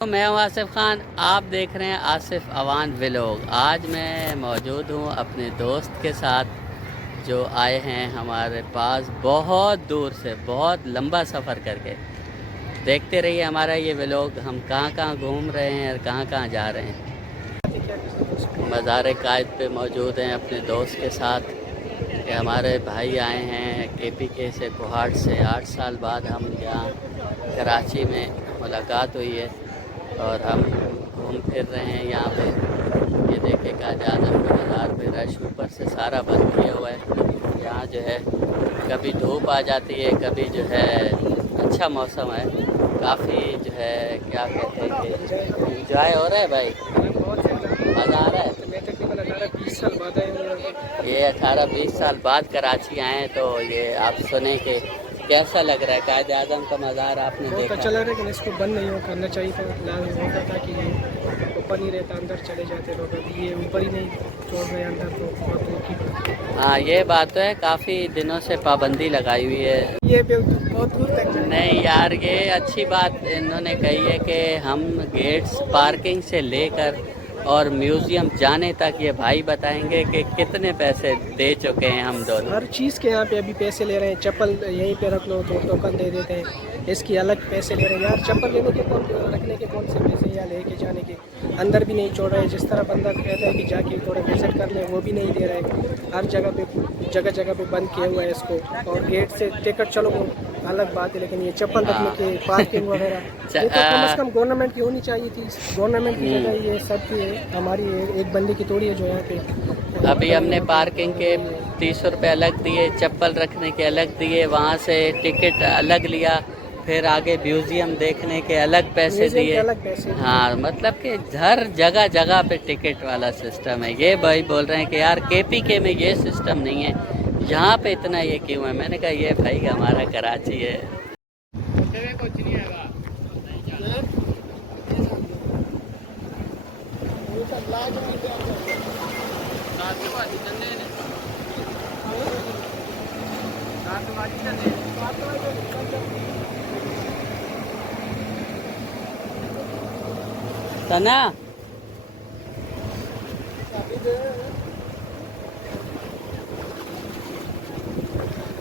तो मैं हूं आसिफ खान। आप देख रहे हैं आसिफ अवान व्लॉग। आज मैं मौजूद हूं अपने दोस्त के साथ जो आए हैं हमारे पास बहुत दूर से, बहुत लंबा सफ़र करके। देखते रहिए हमारा ये व्लॉग, हम कहां कहां घूम रहे हैं और कहां कहां जा रहे हैं। मज़ार कायद पे मौजूद हैं अपने दोस्त के साथ। कि हमारे भाई आए हैं KPK से, कोहाट से। 8 साल बाद हम यहाँ कराची में मुलाकात हुई है और हम घूम फिर रहे हैं यहाँ पे। ये देखे कायद आज़म के मज़ार पे रश ऊपर से सारा बंद किया हुआ है। यहाँ जो है कभी धूप आ जाती है, कभी जो है अच्छा मौसम है। काफ़ी जो है क्या कहते हैं कि इंजॉय हो रहा है भाई, मज़ा आ रहा है। ये 18-20 साल बाद कराची आए तो ये आप सुने कि कैसा लग रहा है। कायद आज़म का मज़ार आपने देखा? अच्छा लग रहा है, लेकिन इसको बंद नहीं हो करना चाहिए था। लाजमी होता था कि ये ऊपर नहीं रहता, अंदर चले जाते लोग। अभी ये ऊपर ही नहीं छोड़ रहे अंदर, तो बहुत दूर की बात। हाँ, ये बात तो है, काफ़ी दिनों से पाबंदी लगाई हुई है। ये बहुत दूर तक नहीं यार, ये अच्छी बात इन्होंने कही है कि हम गेट्स पार्किंग से लेकर और म्यूज़ियम जाने तक ये भाई बताएंगे कि कितने पैसे दे चुके हैं हम दोनों। हर चीज़ के यहाँ पे अभी पैसे ले रहे हैं। चप्पल यहीं पे रख लो तो टोकन दे देते हैं, इसकी अलग पैसे ले रहे हैं। यार चप्पल लेने के कौन, रखने के कौन से पैसे, या लेके जाने के अंदर भी नहीं छोड़ रहे। जिस तरह बंदा कहता है कि जाके थोड़ा विजिट कर ले, वो भी नहीं दे रहे हैं। हर जगह पे बंद किया हुआ है इसको। और गेट से टिकट चलो वो अलग बात है, लेकिन ये चप्पल रखने के पार्किंग वगैरह ये तो कम से कम गवर्नमेंट की होनी चाहिए थी। गवर्नमेंट की जगह ये सब की है, हमारी एक बंदे की थोड़ी है जो यहाँ पे। अभी हमने पार्किंग के 30 रुपये अलग दिए, चप्पल रखने के अलग दिए, वहाँ से टिकट अलग लिया, फिर आगे म्यूज़ियम देखने के अलग पैसे दिए। हाँ, मतलब कि हर जगह जगह पे टिकट वाला सिस्टम है। ये भाई बोल रहे हैं कि यार KPK में ये सिस्टम नहीं है, यहाँ पे इतना ये क्यों है। मैंने कहा ये भाई हमारा कराची है। तना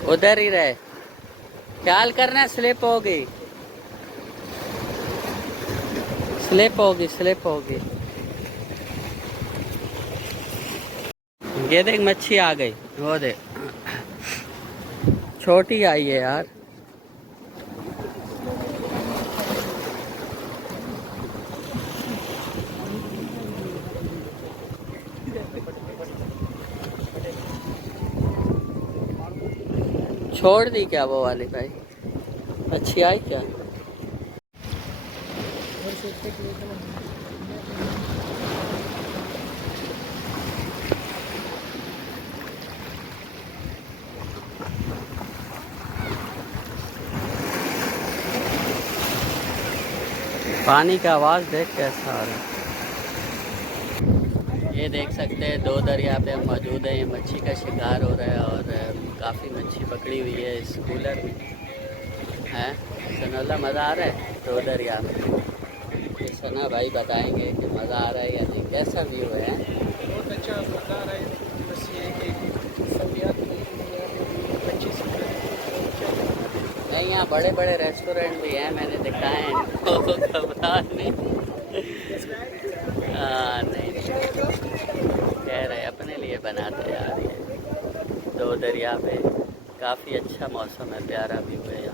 उधर ही रहे, ख्याल करना, स्लिप होगी, स्लिप होगी, स्लिप होगी। ये देख मच्छी आ गई, वो देख छोटी आई है यार। छोड़ दी क्या वो वाली भाई? अच्छी आई क्या? पानी का आवाज़ देख कैसा आ रहा है। ये देख सकते हैं दो दरिया पे हम मौजूद हैं। ये मच्छी का शिकार हो रहा है और काफ़ी मच्छी पकड़ी हुई है इस कूलर में है। सनोला मज़ा आ रहा है दो दरिया में। ये सना भाई बताएंगे कि मज़ा आ रहा है या नहीं, कैसा व्यू है। बहुत अच्छा मज़ा आ रहा है। बस ये है कि सहूलियात नहीं, यहाँ बड़े बड़े रेस्टोरेंट भी हैं, मैंने दिखाए हैं इनको। घबरा नहीं, हाँ नहीं, कह रहे अपने लिए बनाते यार। ये दो दरिया पे काफ़ी अच्छा मौसम है, प्यारा व्यू है।